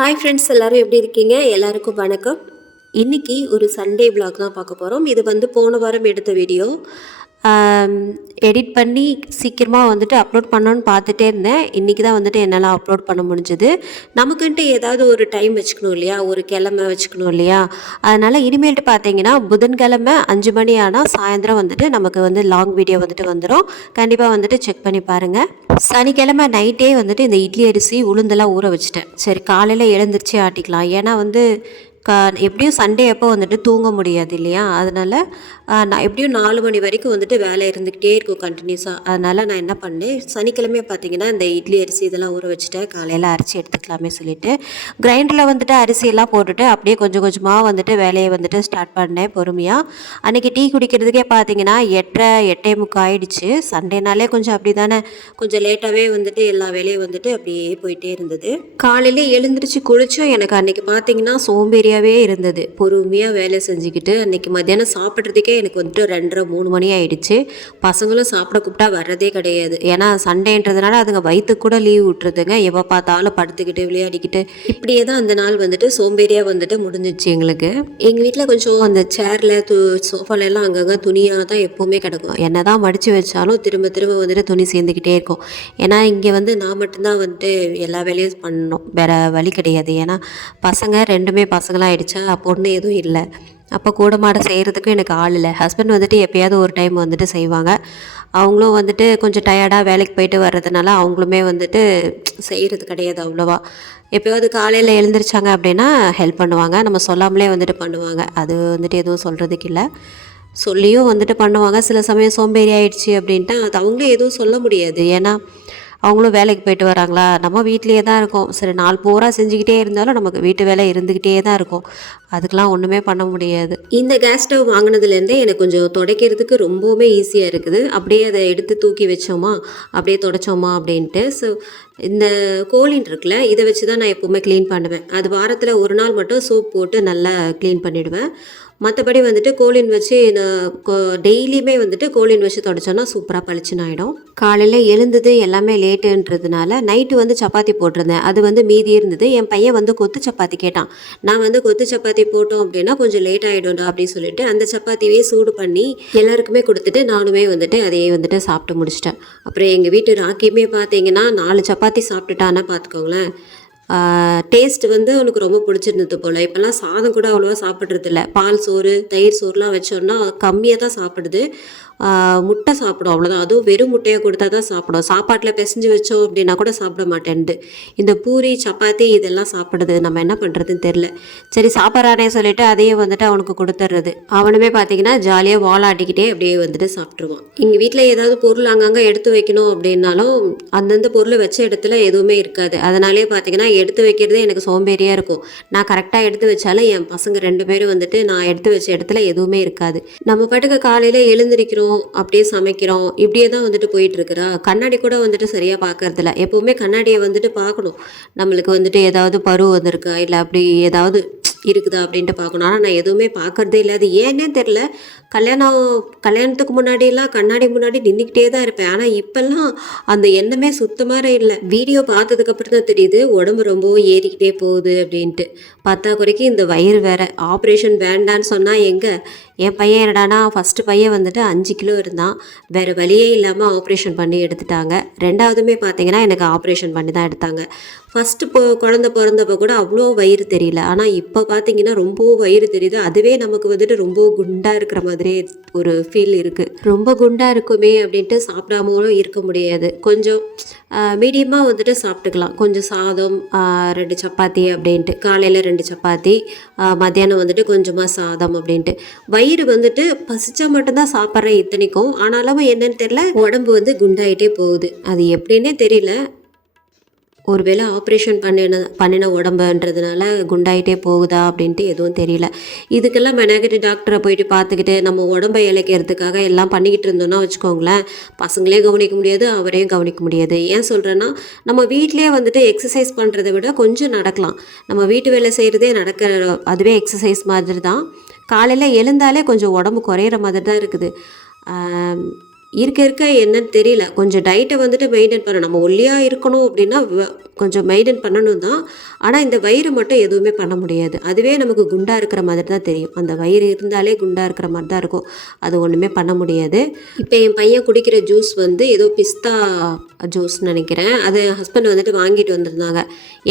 Hi friends, எல்லோரும் எப்படி இருக்கீங்க? எல்லாருக்கும் வணக்கம். இன்றைக்கி ஒரு சண்டே விலாக் தான் பார்க்க போகிறோம். இது போன வாரம் எடுத்த வீடியோ. எடிட் பண்ணி சீக்கிரமாக அப்லோட் பண்ணணுன்னு பார்த்துட்டே இருந்தேன். இன்றைக்கி தான் என்னால் அப்லோட் பண்ண முடிஞ்சது. நமக்குன்ட்டு ஏதாவது ஒரு டைம் வச்சுக்கணும் இல்லையா, ஒரு கிழமை வச்சுக்கணும் இல்லையா. அதனால் இனிமேல்ட்டு பார்த்தீங்கன்னா புதன்கிழமை 5 மணி ஆனால் சாயந்தரம் நமக்கு லாங் வீடியோ வந்துடும். கண்டிப்பாக செக் பண்ணி பாருங்கள். சனிக்கிழமை நைட்டே இந்த இட்லி அரிசி உளுந்தெல்லாம் ஊற வச்சுட்டேன். சரி காலையில் எழுந்திரிச்சு ஆட்டிக்கலாம். ஏன்னா எப்படியும் சண்டே அப்போ தூங்க முடியாது இல்லையா. அதனால் நான் எப்படியும் 4 மணி வரைக்கும் வேலை இருந்துக்கிட்டே இருக்கும் கண்டினியூஸாக. அதனால் நான் என்ன பண்ணேன், சனிக்கிழமையை பார்த்தீங்கன்னா இந்த இட்லி அரிசி இதெல்லாம் ஊற வச்சுட்டேன். காலையில் அரிசி எடுத்துக்கலாமே சொல்லிவிட்டு கிரைண்டரில் அரிசியெல்லாம் போட்டுட்டு அப்படியே கொஞ்சம் கொஞ்சமாக வேலையை ஸ்டார்ட் பண்ணேன் பொறுமையாக. அன்றைக்கி டீ குடிக்கிறதுக்கே பார்த்தீங்கன்னா 8:30 8:45 ஆகிடுச்சு. சண்டேனாலே கொஞ்சம் அப்படி தானே, கொஞ்சம் லேட்டாகவே எல்லா வேலையும் அப்படியே போயிட்டே இருந்தது. காலையில் எழுந்திரிச்சு குளிச்சும் எனக்கு அன்றைக்கி பார்த்தீங்கன்னா சோம்பேறியாகவே இருந்தது. பொறுமையாக வேலை செஞ்சுக்கிட்டு அன்றைக்கி மத்தியானம் சாப்பிட்றதுக்கே எனக்கு 2:30 3 மணி ஆகிடுச்சு. பசங்களும் சாப்பிட கூப்பிட்டா வர்றதே கிடையாது. ஏன்னா சண்டேன்றதுனால அதுங்க வயிற்றுக்கு கூட லீவ் விட்டுருதுங்க. எப்போ பார்த்தாலும் படுத்துக்கிட்டு விளையாடிக்கிட்டு இப்படியே தான் அந்த நாள் சோம்பேறியாக முடிஞ்சிச்சு எங்களுக்கு. எங்கள் வீட்டில் கொஞ்சம் அந்த சேரில் சோஃபாலெல்லாம் அங்கங்கே துணியாக தான் எப்போவுமே கிடக்கும். என்ன தான் மடித்து வச்சாலும் திரும்ப திரும்ப துணி சேர்ந்துக்கிட்டே இருக்கும். ஏன்னா இங்கே நான் மட்டும்தான் எல்லா வேலையும் பண்ணணும், வேறு வழி கிடையாது. ஏன்னா பசங்க 2 பசங்களாம் ஆகிடுச்சா, பொண்ணு எதுவும் இல்லை. அப்போ கூட மாட செய்கிறதுக்கும் எனக்கு ஆள் இல்லை. ஹஸ்பண்ட் எப்போயாவது ஒரு டைம் செய்வாங்க. அவங்களும் கொஞ்சம் டயர்டாக வேலைக்கு போயிட்டு வர்றதுனால அவங்களுமே செய்கிறது கிடையாது அவ்வளோவா. எப்போயாவது காலையில் எழுந்திரிச்சாங்க அப்படின்னா ஹெல்ப் பண்ணுவாங்க. நம்ம சொல்லாமலே பண்ணுவாங்க. அது எதுவும் சொல்கிறதுக்கு இல்லை. சொல்லியும் பண்ணுவாங்க. சில சமயம் சோம்பேறி ஆயிடுச்சு அப்படின்ட்டு அது அவங்களே எதுவும் சொல்ல முடியாது. ஏன்னா அவங்களும் வேலைக்கு போயிட்டு வராங்களா, நம்ம வீட்லேயே தான் இருக்கோம். சரி நாள் பூரா செஞ்சுக்கிட்டே இருந்தாலும் நமக்கு வீட்டு வேலை இருந்துக்கிட்டே தான் இருக்கும். அதுக்கெலாம் ஒன்றுமே பண்ண முடியாது. இந்த கேஸ் ஸ்டவ் வாங்கினதுலேருந்தே எனக்கு கொஞ்சம் துடைக்கிறதுக்கு ரொம்பவுமே ஈஸியாக இருக்குது. அப்படியே அதை எடுத்து தூக்கி வச்சோமா அப்படியே துடைச்சோமா அப்படின்ட்டு. ஸோ இந்த கோலின் இருக்குல்ல, இதை வச்சு தான் நான் எப்போவுமே க்ளீன் பண்ணுவேன். அது வாரத்தில் ஒரு நாள் மட்டும் சோப் போட்டு நல்லா க்ளீன் பண்ணிவிடுவேன். மற்றபடி கோலின் வச்சு டெய்லியுமே கோலின் வச்சு தொடச்சோன்னா சூப்பராக பளிச்சுன்னு ஆகிடும். காலையில் எழுந்தது எல்லாமே லேட்டுன்றதுனால நைட்டு சப்பாத்தி போட்டிருந்தேன். அது மீதி இருந்தது. என் பையன் கொத்து சப்பாத்தி கேட்டான். நான் கொத்து சப்பாத்தி போட்டோம் அப்படின்னா கொஞ்சம் லேட் ஆகிடும்டா அப்படின்னு சொல்லிட்டு அந்த சப்பாத்தியே சூடு பண்ணி எல்லாருக்குமே கொடுத்துட்டு நானுமே அதையே சாப்பிட்டு முடிச்சிட்டேன். அப்புறம் எங்கள் வீட்டு ராக்கியுமே பார்த்தீங்கன்னா 4 சப்பாத்தி சாப்பிட்டுட்டான்னா பார்த்துக்கோங்களேன். டேஸ்ட் அவனுக்கு ரொம்ப பிடிச்சிருந்தது போல். இப்போல்லாம் சாதம் கூட அவ்வளோவா சாப்பிட்றதில்ல. பால் சோறு தயிர் சோறுலாம் வச்சோன்னா கம்மியாக தான் சாப்பிடுது. முட்டை சாப்பிடும் அவ்வளோதான். அதுவும் வெறும் முட்டையை கொடுத்தா தான் சாப்பிடும். சாப்பாட்டில் பிசைஞ்சு வச்சோம் அப்படின்னா கூட சாப்பிட மாட்டேன்து. இந்த பூரி சப்பாத்தி இதெல்லாம் சாப்பிடுது. நம்ம என்ன பண்ணுறதுன்னு தெரில. சரி சாப்பிட்றானே சொல்லிவிட்டு அதையே அவனுக்கு கொடுத்துட்றது. அவனுமே பார்த்திங்கன்னா ஜாலியாக வாலாட்டிக்கிட்டே அப்படியே சாப்பிட்ருவான். எங்கள் வீட்டில் ஏதாவது பொருள் அங்கங்கே எடுத்து வைக்கணும் அப்படின்னாலும் அந்தந்த பொருளை வச்ச இடத்துல எதுவுமே இருக்காது. அதனாலே பார்த்திங்கன்னா எடுத்து வைக்கிறதே எனக்கு சோம்பேறியாக இருக்கும். நான் கரெக்டாக எடுத்து வச்சாலும் என் பசங்க 2 பேரும் நான் எடுத்து வச்ச இடத்துல எதுவுமே இருக்காது. நம்ம பாட்டுக்கு காலையில் எழுந்திரிக்கிறோம், அப்படியே சமைக்கிறோம், இப்படியே தான் போயிட்டுருக்குறா. கண்ணாடி கூட சரியாக பார்க்கறதில்ல. எப்போவுமே கண்ணாடியை பார்க்கணும். நம்மளுக்கு ஏதாவது பரு வந்திருக்கா இல்லை அப்படி ஏதாவது இருக்குதா அப்படின்ட்டு பார்க்கணும். ஆனால் நான் எதுவுமே பார்க்குறதே இல்லை. அது ஏன்னே தெரில. கல்யாணத்துக்கு முன்னாடியெல்லாம் கண்ணாடி முன்னாடி நின்றுக்கிட்டே தான் இருப்பேன். ஆனால் இப்போல்லாம் அந்த எண்ணமே சுத்தமாக இல்லை. வீடியோ பார்த்ததுக்கப்புறம் தான் தெரியுது உடம்பு ரொம்பவும் ஏறிக்கிட்டே போகுது அப்படின்ட்டு. பத்தாக்குறைக்கு இந்த வயிறு வேறு. ஆப்ரேஷன் வேண்டான்னு சொன்னால் எங்கே, என் பையன் என்னடானா ஃபஸ்ட்டு பையன் 5 கிலோ இருந்தான். வேறு வழியே இல்லாமல் ஆப்ரேஷன் பண்ணி எடுத்துட்டாங்க. 2வதுமே பார்த்தீங்கன்னா எனக்கு ஆப்ரேஷன் பண்ணி தான் எடுத்தாங்க. ஃபஸ்ட்டு குழந்த பிறந்தப்போ கூட அவ்வளோ வயிறு தெரியல. ஆனால் இப்போ பார்த்தீங்கன்னா ரொம்பவும் வயிறு தெரியுது. அதுவே நமக்கு ரொம்ப குண்டாக இருக்கிற மாதிரியே ஒரு ஃபீல் இருக்குது. ரொம்ப குண்டாக இருக்குமே அப்படின்ட்டு சாப்பிடாமலும் இருக்க முடியாது. கொஞ்சம் மீடியமாக சாப்பிட்டுக்கலாம். கொஞ்சம் சாதம் 2 சப்பாத்தி அப்படின்ட்டு. காலையில் 2 சப்பாத்தி, மத்தியானம் கொஞ்சமாக சாதம் அப்படின்ட்டு. வயிறு பசிச்சா மட்டும்தான் சாப்பிட்றேன் இத்தனைக்கும். ஆனாலும் என்னன்னு தெரியல, உடம்பு குண்டாயிட்டே போகுது. அது எப்படின்னே தெரியல. ஒருவேளை ஆப்ரேஷன் பண்ணின உடம்புன்றதுனால குண்டாயிட்டே போகுதா அப்படின்ட்டு எதுவும் தெரியல. இதுக்கெல்லாம் மெனக்கிட்டு டாக்டரை போயிட்டு பார்த்துக்கிட்டு நம்ம உடம்பை இழைக்கிறதுக்காக எல்லாம் பண்ணிக்கிட்டு இருந்தோம்னா வச்சுக்கோங்களேன், பசங்களே கவனிக்க முடியாது, அவரையும் கவனிக்க முடியாது. ஏன் சொல்கிறேன்னா, நம்ம வீட்லேயே எக்ஸசைஸ் பண்ணுறதை விட கொஞ்சம் நடக்கலாம். நம்ம வீட்டு வேலை செய்கிறதே அதுவே எக்ஸசைஸ் மாதிரி தான். காலையில் எழுந்தாலே கொஞ்சம் உடம்பு குறையிற மாதிரி தான் இருக்குது. இருக்க இருக்க என்னன்னு தெரியல. கொஞ்சம் டயட்ட வந்துட்டு மெயின்டெயின் பண்ணணும். நம்ம ஒல்லியா இருக்கணும் அப்படின்னா கொஞ்சம் மெயின்டெயின் பண்ணணும் தான். ஆனா இந்த வயிறு மட்டும் எதுவுமே பண்ண முடியாது. அதுவே நமக்கு குண்டா இருக்கிற மாதிரி தான் தெரியும். அந்த வயிறு இருந்தாலே குண்டா இருக்கிற மாதிரி தான் இருக்கும். அது ஒண்ணுமே பண்ண முடியாது. இப்ப என் பையன் குடிக்கிற ஜூஸ் வந்து ஏதோ பிஸ்தா ஜூஸ்ன்னு நெனைக்கிறேன். அது ஹஸ்பண்ட் வந்துட்டு வாங்கிட்டு வந்திருந்தாங்க.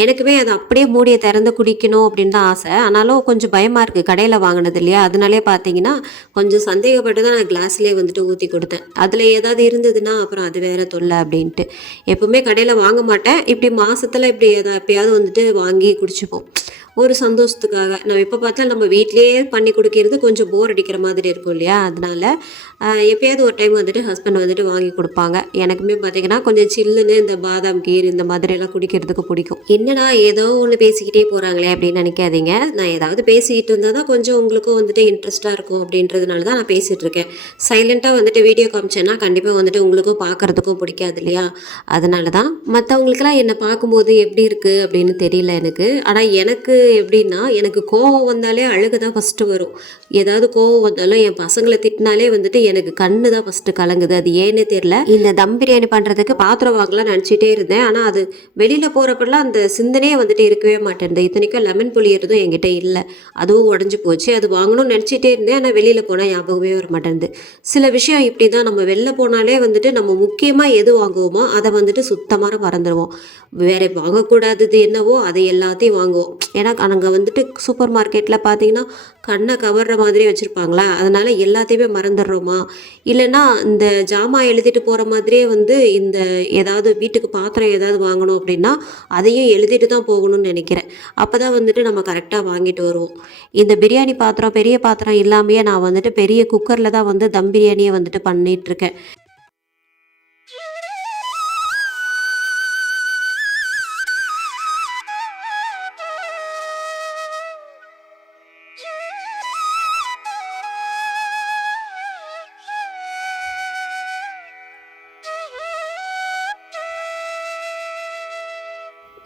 எனக்குமே அத அப்படியே மூடிய திறந்து குடிக்கணும் அப்படின்னு தான் ஆசை. ஆனாலும் கொஞ்சம் பயமா இருக்கு. கடையில வாங்குனது இல்லையா? அதனாலயே பார்த்தீங்கன்னா, கொஞ்சம் சந்தேகப்பட்டு தான் நான் கிளாஸ்லயே வந்துட்டு ஊத்தி குடுத்தேன். அதுல ஏதாவது இருந்ததுன்னா, அப்புறம் அது வேற தொல்ல அப்படின்ட்டு. எப்பவுமே கடையில வாங்க மாட்டேன். இப்படி மாசத்துல இப்படி எப்பயாவது வந்துட்டு வாங்கி குடிச்சுப்போம். ஒரு சந்தோஷத்துக்காக. நம்ம எப்ப பார்த்தாலும் நம்ம வீட்லயே பண்ணி குடிக்கிறது கொஞ்சம் போர் அடிக்கிற மாதிரி இருக்கும் இல்லையா? அதனால எப்பயாவது ஒரு டைம் வந்துட்டு ஹஸ்பண்ட் வந்துட்டு வாங்கி குடுப்பாங்க. எனக்குமே பார்த்தீங்கன்னா, கொஞ்சம் சில்லுன்னு இந்த பாதாம் கீர் இந்த மாதிரியெல்லாம் குடிக்கிறதுக்கு பிடிக்கும். என்னடா ஏதோ ஒண்ணு பேசிக்கிட்டே போறாங்களே அப்படின்னு நினைக்காதீங்க. நான் ஏதாவது பேசிக்கிட்டு இருந்தா தான் கொஞ்சம் உங்களுக்கும் வந்துட்டு இன்ட்ரெஸ்ட்டா இருக்கும் அப்படின்றதுனால தான் நான் பேசிட்டு இருக்கேன். சைலண்ட்டா வந்துட்டு வீடியோ காமிச்சேன்னா கண்டிப்பா வந்துட்டு உங்களுக்கும் பார்க்கறதுக்கும் பிடிக்காது இல்லையா? அதனால தான். மத்தவங்களுக்கெல்லாம் என்ன பார்க்கும்போது எப்படி இருக்கு அப்படின்னு தெரியல எனக்கு. ஆனா எனக்கு எப்படின்னா, எனக்கு கோவம் வந்தாலே அழுக தான் ஃபர்ஸ்ட்டு வரும். ஏதாவது கோவம் வந்தாலும் என் பசங்கள திட்டினாலே வந்துட்டு எனக்கு கண்ணு தான் ஃபர்ஸ்ட்டு கலங்குது. அது ஏன்னே தெரியல. இந்த தம் பிரியாணி பண்ணுறதுக்கு பாத்திரம் வாங்கலாம்னு நினச்சிட்டே இருந்தேன். ஆனால் அது வெளியில் போகிறப்பெல்லாம் அந்த சிந்தனையே வந்துட்டு இருக்கவே மாட்டேன்து. இத்தனைக்கும் லெமன் புளியறதும் என்கிட்ட இல்லை. அதுவும் உடஞ்சி போச்சு. அது வாங்கணும்னு நினச்சிட்டே இருந்தேன். ஆனால் வெளியில் போனால் ஞாபகமே வர மாட்டேன்து. சில விஷயம் இப்படி தான். நம்ம வெளில போனாலே வந்துட்டு நம்ம முக்கியமாக எது வாங்குவோமோ அதை வந்துட்டு சுத்தமாக மறந்துடுவோம். வேற வாங்கக்கூடாதது என்னவோ அதை எல்லாத்தையும் வாங்குவோம். ஏன்னா அங்கே வந்துட்டு சூப்பர் மார்க்கெட்டில் பார்த்தீங்கன்னா கண்ணை கவர்ற மாதிரி வச்சுருப்பாங்களா, அதனால எல்லாத்தையுமே மறந்துடுறோமா, இல்லைன்னா இந்த ஜாமான் எழுதிட்டு போகிற மாதிரியே வந்து இந்த ஏதாவது வீட்டுக்கு பாத்திரம் ஏதாவது வாங்கணும் அப்படின்னா அதையும் எழுதிட்டு தான் போகணும்னு நினைக்கிறேன். அப்போ தான் வந்துட்டு நம்ம கரெக்டாக வாங்கிட்டு வருவோம். இந்த பிரியாணி பாத்திரம் பெரிய பாத்திரம் இல்லாமையே நான் வந்துட்டு பெரிய குக்கரில் தான் வந்து தம் பிரியாணியை வந்துட்டு பண்ணிகிட்ருக்கேன்.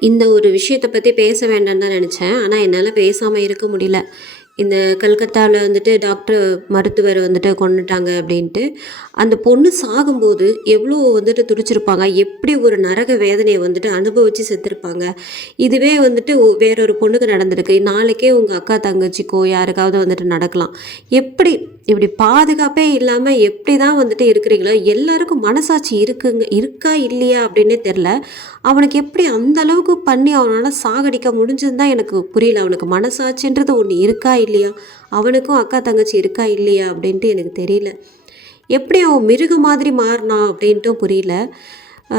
இந்த ஒரு விஷயத்த பத்தி பேச வேண்டான்னு தான் நெனச்சேன். ஆனா, என்னால பேசாம இருக்க முடியல. இந்த கல்கத்தால வந்துட்டு மருத்துவர் வந்துட்டு கொன்னுட்டாங்க அப்டின்ட்டு. அந்த பொண்ணு சாகும்போது எவ்ளோ வந்துட்டு துடிச்சிருப்பாங்க. எப்படி ஒரு நரக வேதனைய வந்துட்டு அனுபவிச்சு செத்துருப்பாங்க. இதுவே வந்துட்டு வேறொரு பொண்ணுக்கு நடந்திருக்கு. நாளைக்கே உங்க அக்கா, தங்கச்சிக்கோ யாருக்காவது வந்துட்டு நடக்கலாம். எப்படி இப்படி பாதுகாப்பே இல்லாம எப்படி தான் வந்துட்டு இருக்கிறீங்களோ, எல்லாருக்கும் மனசாட்சி இருக்கா இல்லையா அப்டின்னே தெர்ல. அவனுக்கு எப்படி அந்த அளவுக்கு பண்ணி அவனால சாகடிக்க முடிஞ்சதுன்னு தான் எனக்கு புரியல. அவனுக்கு மனசாட்சின்றது ஒண்ணு இருக்கா இல்லையா? அவனுக்கும் அக்கா, தங்கச்சி இருக்கா இல்லையா? அப்படின்ட்டு எனக்கு தெரியல. எப்படி அவன் மிருகம் மாதிரி மாறுனான் அப்படின்ட்டும் புரியல. அ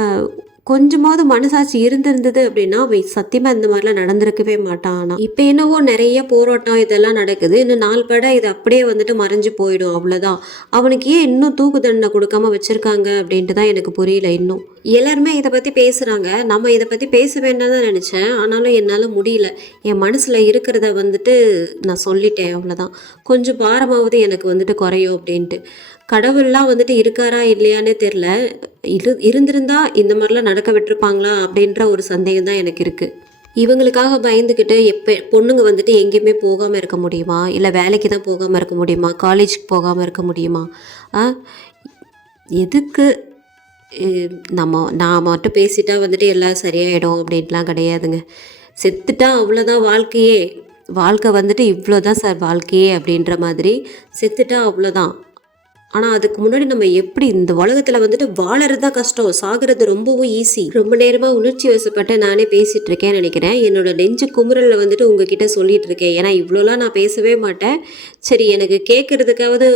கொஞ்சமாவது மனசாட்சி இருந்திருந்தது அப்படின்னா, அவன் சத்தியமா இந்த மாதிரிலாம் நடந்திருக்கவே மாட்டான் ஆனா. இப்ப என்னவோ நெறைய போராட்டம் இதெல்லாம் நடக்குது. இன்னும் நாள் பட இது அப்படியே வந்துட்டு மறைஞ்சு போயிடும் அவ்வளோதான். அவனுக்கு ஏன் இன்னும் தூக்கு தண்டனை கொடுக்காம வச்சிருக்காங்க அப்படின்ட்டு தான் எனக்கு புரியல இன்னும். எல்லாருமே இத பத்தி பேசுறாங்க. நம்ம இத பத்தி பேச வேண்டாம்னு தான் நெனச்சேன். ஆனாலும் என்னால முடியல. என் மனசுல இருக்கிறத வந்துட்டு நான் சொல்லிட்டேன் அவ்வளோதான். கொஞ்சம் பாரமாவது எனக்கு வந்துட்டு குறையும் அப்படின்ட்டு. கடவுள்லாம் வந்துட்டு இருக்காரா இல்லையான்னே தெரில. இருந்திருந்தா இந்த மாதிரிலாம் நடக்க விட்டுருப்பாங்களா அப்படின்ற ஒரு சந்தேகம் தான் எனக்கு இருக்குது. இவங்களுக்காக பயந்துக்கிட்டு பொண்ணுங்க வந்துட்டு எங்கேயுமே போகாமல் இருக்க முடியுமா, இல்லை வேலைக்கு தான் போகாமல் இருக்க முடியுமா, காலேஜுக்கு போகாமல் இருக்க முடியுமா? எதுக்கு நான் மட்டும் பேசிட்டா வந்துட்டு எல்லாம் சரியாயிடும் அப்படின்ட்டுலாம் கிடையாதுங்க. செத்துட்டா அவ்வளோதான் வாழ்க்கையே. வாழ்க்கை வந்துட்டு இவ்வளோ தான் சார் வாழ்க்கையே அப்படின்ற மாதிரி. செத்துட்டா அவ்வளோதான். ஆனா அதுக்கு முன்னாடி நம்ம எப்படி இந்த உலகத்துல வந்துட்டு வாழறது தான் கஷ்டம், சாகுறது ரொம்பவும் ஈஸி. ரொம்ப நேரமா உணர்ச்சி வசப்பட்டு நானே பேசிட்டு இருக்கேன்னு நினைக்கிறேன். என்னோட நெஞ்சு குமுறல்ல வந்துட்டு உங்ககிட்ட சொல்லிட்டு இருக்கேன். ஏன்னா இவ்வளோலாம் நான் பேசவே மாட்டேன். சரி, எனக்கு கேட்கறதுக்காவது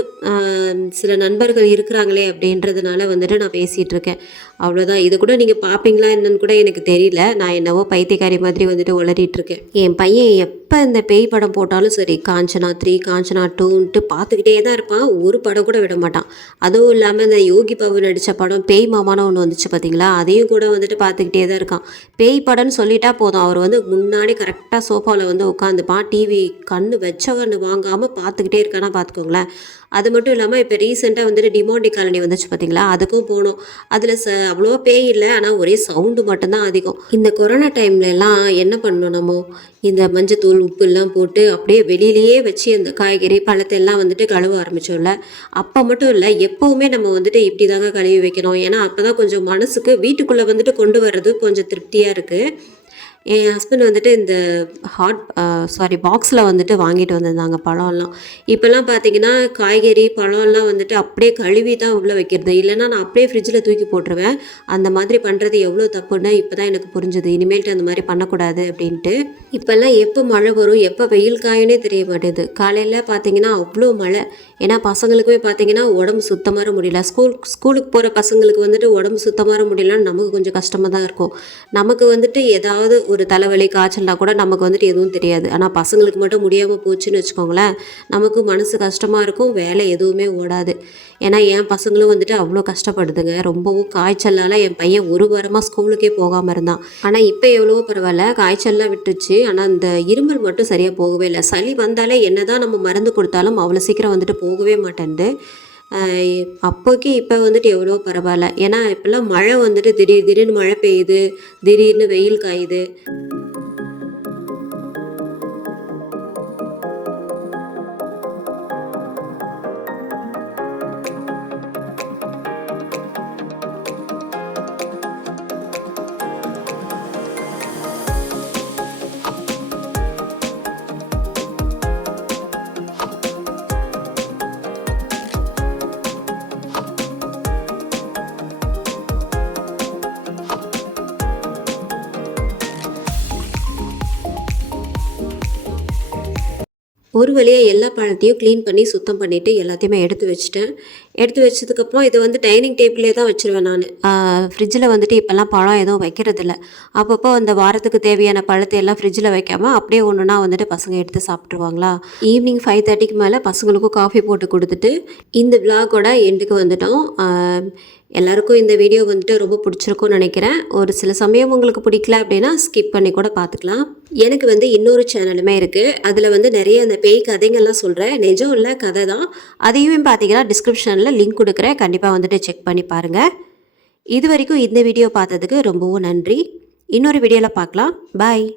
சில நண்பர்கள் இருக்கிறாங்களே அப்படின்றதுனால வந்துட்டு நான் பேசிட்டு இருக்கேன். அவ்வளோதான். இது கூட நீங்கள் பார்ப்பீங்களா என்னன்னு கூட எனக்கு தெரியல. நான் என்னவோ பைத்தியக்காரி மாதிரி வந்துட்டு உளறிட்டு இருக்கேன். என் பையன் எப்போ இந்த பேய் படம் போட்டாலும் சரி, காஞ்சனா 3, காஞ்சனா 2ன்ட்டு பார்த்துக்கிட்டே தான் இருப்பான். ஒரு படம் கூட விட மாட்டான். அதுவும் இல்லாமல் இந்த யோகி பாபு நடித்த படம் பேய் மாமான்னு ஒன்று வந்துச்சு பார்த்தீங்களா, அதையும் கூட வந்துட்டு பார்த்துக்கிட்டே தான் இருக்கான். பேய் படம்னு சொல்லிட்டா போதும், அவர் வந்து முன்னாடி கரெக்டாக சோஃபாவில் வந்து உட்காந்துப்பான். டிவி கண்ணு வச்ச கண்ணு வாங்காமல் பார்த்துக்கிட்டே இருக்கானா பார்த்துக்கோங்களேன். அது மட்டும் இல்லாமல் இப்போ ரீசெண்டாக வந்துட்டு டிமாண்டி காலனி வந்துச்சு பார்த்தீங்களா, அதுக்கும் போனோம். அதில் அவ்வளோவா பேய் இல்லை, ஆனால் ஒரே சவுண்டு மட்டும்தான் அதிகம். இந்த கொரோனா டைம்லலாம் என்ன பண்ணணும் நம்ம, இந்த மஞ்சத்தூள் உப்புலாம் போட்டு அப்படியே வெளியிலேயே வச்சு அந்த காய்கறி பழத்தை எல்லாம் வந்துட்டு கழுவ ஆரம்பிச்சோம்ல. அப்போ மட்டும் இல்லை, எப்போவுமே நம்ம வந்துட்டு இப்படி தாங்க கழுவி வைக்கணும். ஏன்னா அப்போ தான் கொஞ்சம் மனசுக்கு வீட்டுக்குள்ளே வந்துட்டு கொண்டு வர்றது கொஞ்சம் திருப்தியாக இருக்குது. என் ஹஸ்பண்ட் வந்துட்டு இந்த பாக்ஸில் வந்துட்டு வாங்கிட்டு வந்திருந்தாங்க பழம்லாம். இப்போல்லாம் பார்த்தீங்கன்னா காய்கறி பழம்லாம் வந்துட்டு அப்படியே கழுவி தான் உள்ளே வைக்கிறது. இல்லைன்னா நான் அப்படியே ஃப்ரிட்ஜில் தூக்கி போட்டுருவேன். அந்த மாதிரி பண்ணுறது எவ்வளோ தப்புன்னு இப்போ தான் எனக்கு புரிஞ்சுது. இனிமேல்ட்டு அந்த மாதிரி பண்ணக்கூடாது அப்படின்ட்டு. இப்போல்லாம் எப்போ மழை வரும், எப்போ வெயில் காயுனே தெரிய மாட்டேது. காலையில் பார்த்தீங்கன்னா அவ்வளோ மழை. ஏன்னா பசங்களுக்குமே பார்த்தீங்கன்னா உடம்பு சுத்தமாக முடியல. ஸ்கூலுக்கு போகிற பசங்களுக்கு வந்துட்டு உடம்பு சுத்தமாக முடியலன்னு நமக்கு கொஞ்சம் கஷ்டமாக தான் இருக்கும். நமக்கு வந்துட்டு ஏதாவது ஒரு தலைவலி காய்ச்சல்னா கூட நமக்கு வந்துட்டு எதுவும் தெரியாது. ஆனால் பசங்களுக்கு மட்டும் முடியாமல் போச்சுன்னு வச்சுக்கோங்களேன், நமக்கு மனசு கஷ்டமாக இருக்கும், வேலை எதுவுமே ஓடாது. ஏன்னா என் பசங்களும் வந்துட்டு அவ்வளோ கஷ்டப்படுதுங்க. ரொம்பவும் காய்ச்சலால் என் பையன் ஒரு வாரமாக ஸ்கூலுக்கே போகாமல் இருந்தான். ஆனால் இப்போ எவ்வளவோ பரவாயில்ல, காய்ச்சல்லாம் விட்டுச்சு. ஆனால் இந்த இருமல் மட்டும் சரியாக போகவே இல்லை. சளி வந்தாலே என்ன தான் நம்ம மருந்து கொடுத்தாலும் அவ்வளோ சீக்கிரம் வந்துட்டு போகவே மாட்டேன்து. அப்போக்கி இப்போ வந்துட்டு எவ்வளோ பரவாயில்ல. ஏன்னா இப்போல்லாம் மழை வந்துட்டு திடீர்னு மழை பெய்யுது, திடீர்னு வெயில் காயுது. ஒரு வழியாக எல்லா பழத்தையும் க்ளீன் பண்ணி சுத்தம் பண்ணிவிட்டு எல்லாத்தையுமே எடுத்து வச்சுட்டேன். எடுத்து வச்சதுக்கப்புறம் இதை வந்து டைனிங் டேபிளே தான் வச்சுருவேன் நான். ஃப்ரிட்ஜில் வந்துட்டு இப்போல்லாம் பழம் எதுவும் வைக்கிறதில்ல. அப்பப்போ அந்த வாரத்துக்கு தேவையான பழத்தை எல்லாம் ஃப்ரிட்ஜில் வைக்காமல் அப்படியே ஒன்றுனா வந்துட்டு பசங்க எடுத்து சாப்பிட்ருவாங்களா. ஈவினிங் 5:30க்கு மேலே பசங்களுக்கும் காஃபி போட்டு கொடுத்துட்டு இந்த விளாகோட எண்டுக்கு வந்துட்டோம். எல்லாருக்கும் இந்த வீடியோ வந்துட்டு ரொம்ப பிடிச்சிருக்கும்னு நினைக்கிறேன். ஒரு சில சமயம் உங்களுக்கு பிடிக்கல அப்படின்னா ஸ்கிப் பண்ணி கூட பார்த்துக்கலாம். எனக்கு வந்து இன்னொரு சேனலுமே இருக்குது. அதில் வந்து நிறைய அந்த பேய் கதைங்கள்லாம் சொல்கிறேன். நிஜம் இல்லை, கதை தான். அதையுமே பார்த்தீங்கன்னா டிஸ்கிரிப்ஷனில் லிங்க் கொடுக்குறேன். கண்டிப்பாக வந்துட்டு செக் பண்ணி பாருங்கள். இது வரைக்கும் இந்த வீடியோ பார்த்ததுக்கு ரொம்பவும் நன்றி. இன்னொரு வீடியோவில் பார்க்கலாம். பாய்.